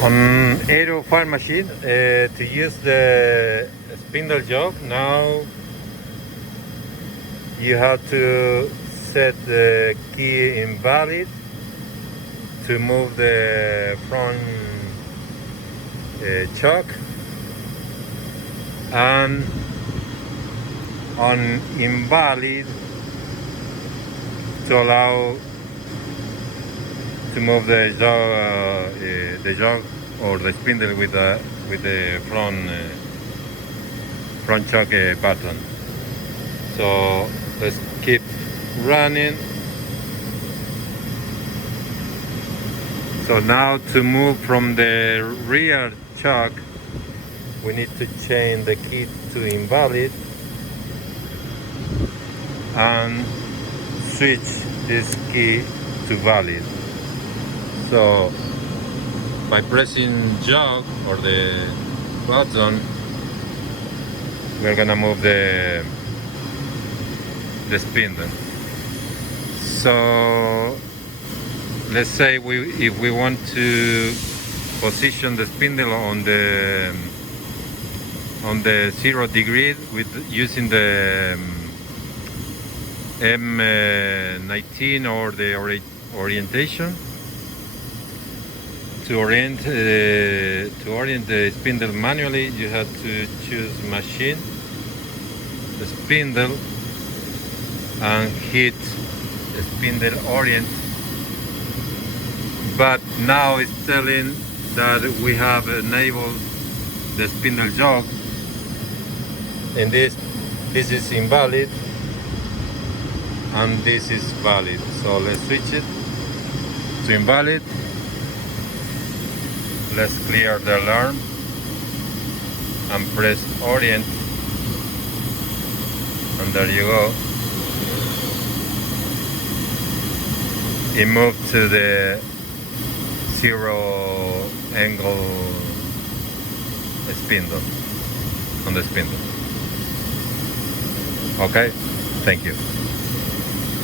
On Aero file machine, to use the spindle jog, now you have to set the key invalid to move the front chuck, and on invalid to allow to move the jog or the spindle with the front chuck button. So let's keep running. So now to move from the rear chuck, we need to change the key to invalid and switch this key to valid. So by pressing jog or the button, we're gonna move the spindle. So let's say if we want to position the spindle on the 0 degree with using the M19 or the orientation. To orient the spindle manually, you have to choose machine, the spindle, and hit the spindle orient. But now it's telling that we have enabled the spindle jog, and this is invalid and this is valid. So let's switch it to invalid. Let's clear the alarm and press orient, and there you go. It moved to the 0 angle spindle on the spindle. Okay, thank you.